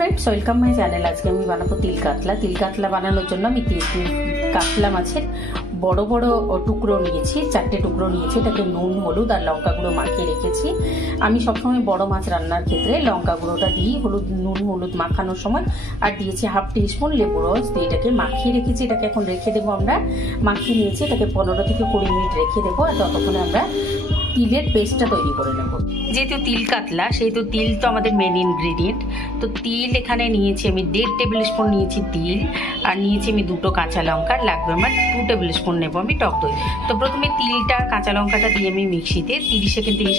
Friends welcome my channel. आज के আমি বানাবো তিল কাতলা। তিল কাতলা বানানোর জন্য আমি কাতলা মাছের বড় বড় টুকরো নিয়েছি, 4টে টুকরো নিয়েছি। এটাকে নুন, হলুদ আর লঙ্কা গুঁড়ো মাখিয়ে রেখেছি। আমি সবসময় বড় মাছ রান্নার ক্ষেত্রে লঙ্কা গুঁড়োটা দিই নুন হলুদ মাখানোর সময়, আর দিয়েছি হাফ টিস্পুন লেবু রস দিয়ে এটাকে মাখিয়ে রেখেছি। এটাকে এখন রেখে দেবো। আমরা মাখিয়ে নিয়েছি, এটাকে 15 থেকে 20 মিনিট রেখে দেবো। আর ততক্ষণে আমরা তিলের পেস্টটা তৈরি করে নেব। যেহেতু তিল কাতলা সেহেতু তিল তো আমাদের মেন ইনগ্রিডিয়েন্ট। তো তিল এখানে নিয়েছি আমি 1.5 টেবিল স্পুন নিয়েছি তিল, আর নিয়েছি আমি 2 কাঁচা লঙ্কা, লাগবে আমার 2 টেবিল স্পুন নেবো আমি টক দই। তো প্রথমে তিলটা কাঁচা লঙ্কাটা দিয়ে আমি মিক্সিতে 30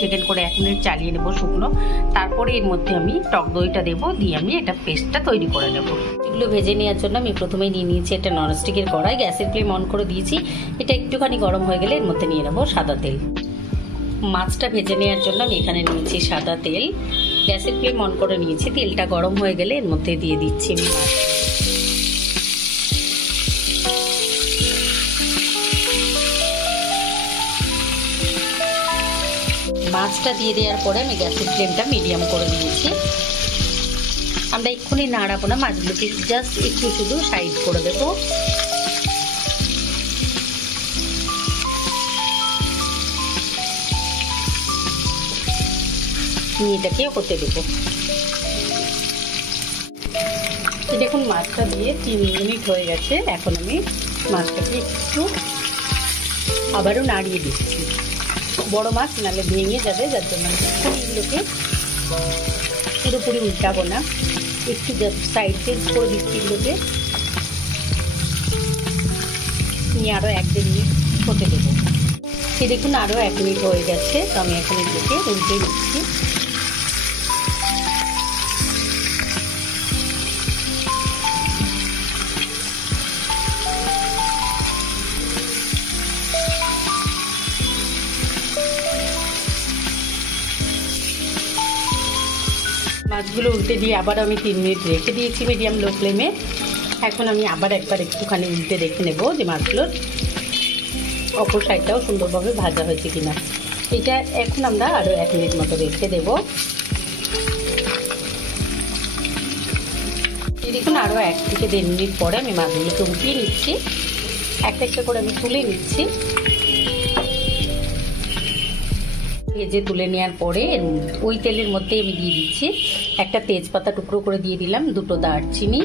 সেকেন্ড করে 1 মিনিট চালিয়ে নেবো শুকনো। তারপরে এর মধ্যে আমি টক দইটা দেবো, দিয়ে আমি এটা পেস্টটা তৈরি করে নেবো। এগুলো ভেজে নেওয়ার জন্য আমি প্রথমে নিয়ে নিয়েছি একটা ননস্টিকের কড়াই, গ্যাসের ফ্লেম অন করে দিয়েছি। এটা একটুখানি গরম হয়ে গেলে এর মধ্যে নিয়ে নেবো সাদা তেল। মাছটা ভেজে নেওয়ার জন্য আমি এখানে নিয়েছি সাদা তেল, গ্যাসের ফ্লেম অন করে নিয়েছি। তেলটা গরম হয়ে গেলে এর মধ্যে দিয়ে দিচ্ছি আমি মাছটা দিয়ে দেওয়ার পরে আমি গ্যাসের ফ্লেমটা মিডিয়াম করে দিয়েছি। আমরা এক্ষুনি নাড়াবো না, মাছগুলোকে জাস্ট একটু শুধু সাইড করে দেবো। এটাকে হতে দেবো। দেখুন মাছটা দিয়ে 3 মিনিট হয়ে গেছে। এখন আমি মাছটাকে একটু আবারও নাড়িয়ে দিচ্ছি। বড় মাছ নালে ভেঙে যাবে, যার জন্য এগুলোকে পুরোপুরি উল্টাবো না, একটু সাইড চেঞ্জ করে দিচ্ছি। এগুলোকে নিয়ে আরও 1-1.5 মিনিট হতে দেবো। দেখুন আরও 1 মিনিট হয়ে গেছে। তো আমি এখন এগুলোকে উল্টে দিচ্ছি। মাছগুলো উল্টে দিয়ে আবার আমি 3 মিনিট রেখে দিয়েছি মিডিয়াম লো ফ্লেমে। এখন আমি আবার একবার একটুখানি উল্টে দেখে নেব যে মাছগুলোর অপর সাইডটাও সুন্দরভাবে ভাজা হয়েছে কিনা। এটা এখন আমরা আরও 1 মিনিট মতো রেখে দেব। দেখুন আরও 1 থেকে 1.5 মিনিট পরে আমি মাছগুলোকে উঠিয়ে নিচ্ছি। একটা একটা করে আমি তুলে নিচ্ছি। ভেজে তুলে নেওয়ার পরে ওই তেলের মধ্যে আমি দিয়ে দিচ্ছি একটা তেজপাতা টুকরো করে দিয়ে দিলাম, 2 দারচিনি,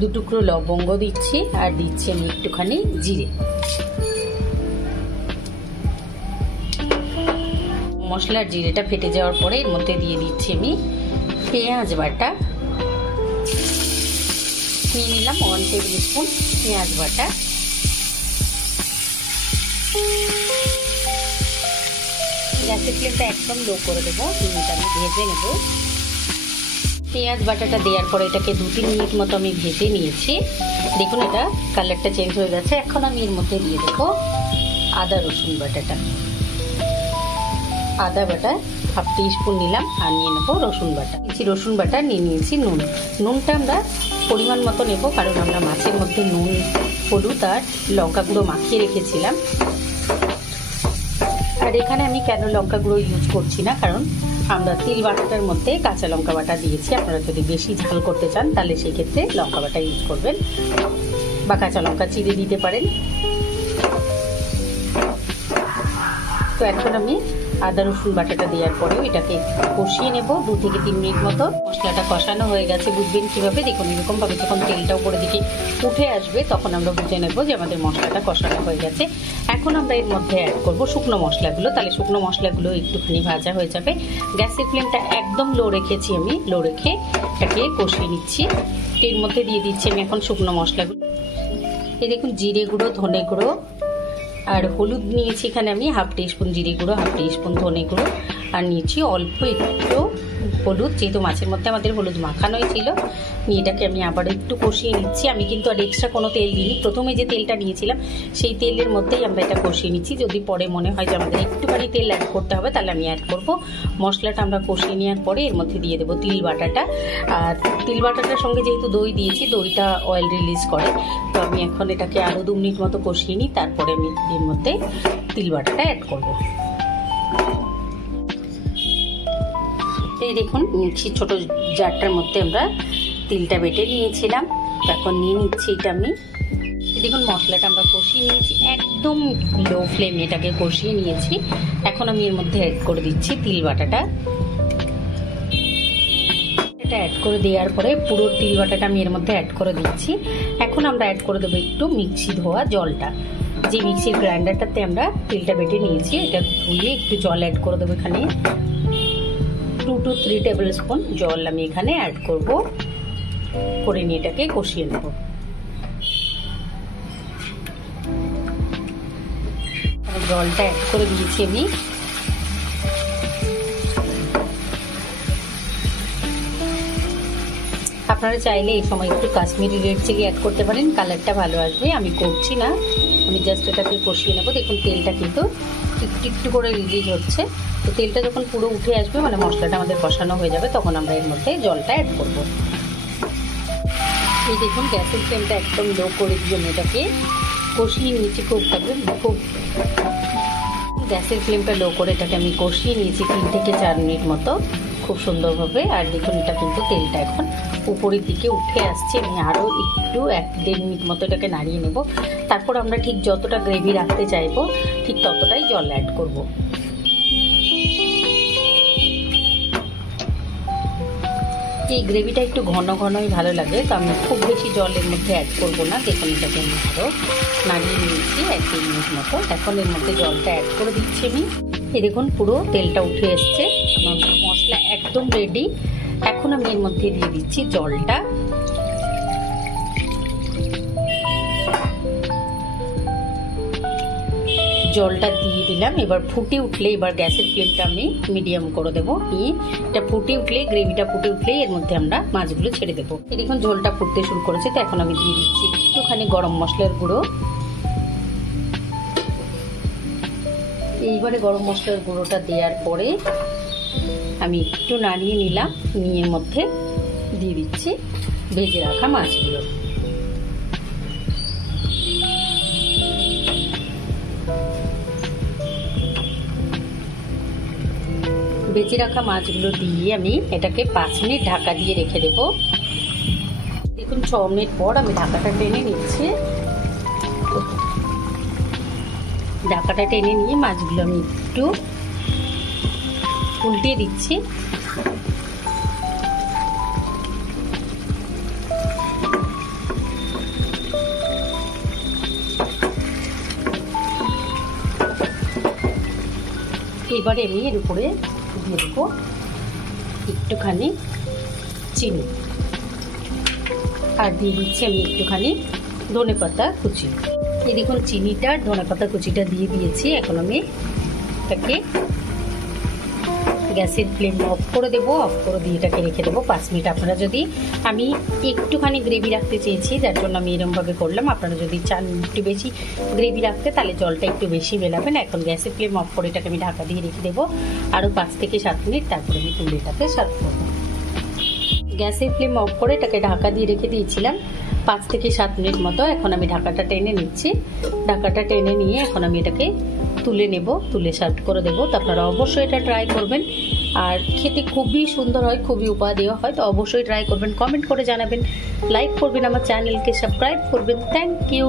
2 টুকরো লবঙ্গ দিচ্ছি, আর দিচ্ছি আমি একটুখানি জিরে। মশলার জিরেটা ফেটে যাওয়ার পরে এর মধ্যে দিয়ে দিচ্ছি আমি পেঁয়াজ বাটা। নিয়ে নিলাম 1 টেবিল স্পুন পেঁয়াজ বাটা। গ্যাসের ফ্লেমটা একদম লো করে দেবো, এটা আমি ভেজে নেব। পেঁয়াজ বাটাটা দেওয়ার পরে এটাকে 2-3 মিনিট মতো আমি ভেজে নিয়েছি। দেখুন এটা কালারটা চেঞ্জ হয়ে গেছে। এখন আমি এর মধ্যে দিয়ে দেবো আদা রসুন বাটাটা। আদা বাটা হাফ টিস্পুন নিলাম, আর নিয়ে নেবো রসুন বাটা। রসুন বাটা নিয়ে নিয়েছি নুনটা আমরা পরিমাণ মতো নেব, কারণ আমরা মাছের মধ্যে নুন হলুদ আর লঙ্কা গুঁড়ো মাখিয়ে রেখেছিলাম। আর এখানে আমি কেন লঙ্কা গুঁড়ো ইউজ করছি না, কারণ আমরা তিল বাটাটার মধ্যে কাঁচা লঙ্কা বাটা দিয়েছি। আপনারা যদি বেশি ঝাল করতে চান তাহলে সেই ক্ষেত্রে লঙ্কা বাটা ইউজ করবেন, বা কাঁচা লঙ্কা চিড়ে দিতে পারেন। তো এখন আমি আদা রসুন বাটাটা দেওয়ার পরেও এটাকে কষিয়ে নেব 2 থেকে 3 মিনিট মতো। মশলাটা কষানো হয়ে গেছে, বুঝবেন কীভাবে? দেখুন এরকমভাবে যখন তেলটা উপরে দিকে উঠে আসবে তখন আমরা বুঝে নেব যে আমাদের মশলাটা কষানো হয়ে গেছে। এখন আমরা এর মধ্যে অ্যাড করব শুকনো মশলাগুলো। তাহলে শুকনো মশলাগুলো একটুখানি ভাজা হয়ে যাবে। গ্যাসের ফ্লেমটা একদম লো রেখেছি, আমি লো রেখে এটাকে কষিয়ে নিচ্ছি। এর মধ্যে দিয়ে দিচ্ছি আমি এখন শুকনো মশলাগুলো। এই দেখুন জিরে গুঁড়ো, ধনে গুঁড়ো আর হলুদ নিয়েছি এখানে আমি হাফ টিস্পুন জিরে গুঁড়ো, হাফ টিস্পুন ধনে গুঁড়ো, আর নিয়েছি অল্প একটু হলুদ, যেহেতু মাছের মধ্যে আমাদের হলুদ মাখানোই ছিল। নিয়ে এটাকে আমি আবার একটু কষিয়ে নিচ্ছি। আমি কিন্তু আর এক্সট্রা কোনো তেল দিইনি, প্রথমে যে তেলটা নিয়েছিলাম সেই তেলের মধ্যেই আমরা এটা কষিয়ে নিচ্ছি। যদি পরে মনে হয় যে আমাদের একটুখানি তেল অ্যাড করতে হবে তাহলে আমি অ্যাড করব। মশলাটা আমরা কষিয়ে নেওয়ার পরে এর মধ্যে দিয়ে দেবো তিল বাটাটা। আর তিল বাটাটার সঙ্গে যেহেতু দই দিয়েছি, দইটা অয়েল রিলিজ করে। তো আমি এখন এটাকে আরও 2 মিনিট মতো কষিয়ে নিই, তারপরে আমি এর মধ্যে তিল বাটাটা অ্যাড করব। এই দেখুন ছোট জারটার মধ্যে আমরা তিলটা বেটে নিয়েছিলাম, এখন নিয়ে নিচ্ছি এটা আমি। দেখুন মশলাটা আমরা কষিয়ে নিয়েছি, একদম লো ফ্লেমে এটাকে কষিয়ে নিয়েছি। এখন আমি এর মধ্যে অ্যাড করে দিচ্ছি তিল বাটাটা। এটা অ্যাড করে দেওয়ার পরে পুরো তিল বাটাটা আমি এর মধ্যে অ্যাড করে দিচ্ছি। এখন আমরা অ্যাড করে দেবো একটু মিক্সি ধোয়া জলটা, যে মিক্সির গ্রাইন্ডারটাতে আমরা তিলটা বেটে নিয়েছি এটা ধুয়ে একটু জল অ্যাড করে দেবো। এখানে 2 to 3 টেবিল স্পুন জল আমি এখানে অ্যাড করব, করে নিয়ে এটাকে কষিয়ে নেব। জলটা অ্যাড করে দিয়েছি আমি। আপনারা চাইলে এই সময় একটু কাশ্মীরি রেড চিলি অ্যাড করতে পারেন, কালারটা ভালো আসবে। আমি করছি না, আমি জাস্ট এটাকে কষিয়ে নেবো। দেখুন তেলটা কিন্তু একটু একটু করে রিলিজ হচ্ছে। তো তেলটা যখন পুরো উঠে আসবে, মানে মশলাটা আমাদের কষানো হয়ে যাবে, তখন আমরা এর মধ্যে জলটা অ্যাড করব। এই দেখুন গ্যাসের ফ্লেমটা একদম লো করে দিয়ে আমি এটাকে কষিয়ে নিয়েছি। খুব গ্যাসের ফ্লেমটা লো করে এটাকে আমি কষিয়ে নিয়েছি 3 থেকে 4 মিনিট মতো খুব সুন্দরভাবে। আর দেখুন এটা কিন্তু তেলটা এখন উপরের দিকে উঠে আসছে। আমি আরও একটু 1-1.5 মিনিট মতো এটাকে নাড়িয়ে নেব। তারপর আমরা ঠিক যতটা গ্রেভি রাখতে চাইবো ঠিক ততটাই জল অ্যাড করব। এই গ্রেভিটা একটু ঘন ঘনই ভালো লাগে, তো আমি খুব বেশি জলের মধ্যে অ্যাড করবো না। দেখুন এটাকে আমি আরও নাড়িয়ে নিয়েছি 1-2 মিনিট মতো। এখন এর মধ্যে জলটা অ্যাড করে দিচ্ছি আমি। এই দেখুন পুরো তেলটা উঠে এসছে, আমার মশলা একদম রেডি। এখন আমি এর মধ্যে দিয়ে দিচ্ছি জলটা। জলটা দিয়ে দিলাম। এবার ফুটে উঠলে, এবার গ্যাসের ফ্লেমটা আমি মিডিয়াম করে দেবো। এটা ফুটে উঠলে, গ্রেভিটা ফুটে উঠলেই এর মধ্যে আমরা মাছগুলো ছেড়ে দেবো। দেখুন ঝোলটা ফুটতে শুরু করেছে, তো এখন আমি দিয়ে দিচ্ছি একটুখানি গরম মশলার গুঁড়ো। এইবারে গরম মশলার গুঁড়োটা দেওয়ার পরে আমি একটু নাড়িয়ে নিলাম, নিয়ে মধ্যে দিয়ে দিচ্ছি ভেজে রাখা মাছগুলো। ভেজে রাখা মাছগুলো দিয়ে আমি এটাকে 5 মিনিট ঢাকা দিয়ে রেখে দেব। দেখুন 6 মিনিট পর আমি ঢাকাটা টেনে নিচ্ছি। ঢাকাটা টেনে নিয়ে মাছগুলো আমি একটু উল্টিয়ে দিচ্ছি। এবারে আমি এর উপরে দিয়ে দেবো একটুখানি চিনি, আর দিয়ে দিচ্ছি আমি একটুখানি ধনেপাতা কুচি। এই দেখুন চিনিটা ধনেপাতা কুচিটা দিয়ে দিয়েছি। এখন আমি এটাকে গ্যাসের ফ্লেম অফ করে দেবো। অফ করে দিয়ে এটাকে রেখে দেবো 5 মিনিট। আপনারা যদি, আমি একটুখানি গ্রেভি রাখতে চেয়েছি যার জন্য আমি এরকমভাবে করলাম। আপনারা যদি চান একটু বেশি গ্রেভি রাখতে, তাহলে জলটা একটু বেশি মেলাবেন। এখন গ্যাসের ফ্লেম অফ করে এটাকে আমি ঢাকা দিয়ে রেখে দেবো আরও 5 থেকে 7 মিনিট। তারপরে আমি তুলে এটাকে সার্ভ করবো। গ্যাসের ফ্লেম অফ করে এটাকে ঢাকা দিয়ে রেখে দিয়েছিলাম 5 থেকে 7 মিনিট মতো। এখন আমি ঢাকাটা টেনে নিচ্ছি। ঢাকাটা টেনে নিয়ে এখন আমি এটাকে তুলে নেব, তুলে সার্ভ করে দেবো। তো আপনারা অবশ্যই এটা ট্রাই করবেন, আর খেতে খুবই সুন্দর হয়, খুবই উপাদেয় হয়। তো অবশ্যই ট্রাই করবেন, কমেন্ট করে জানাবেন, লাইক করবেন, আমার চ্যানেলকে সাবস্ক্রাইব করবেন। Thank you.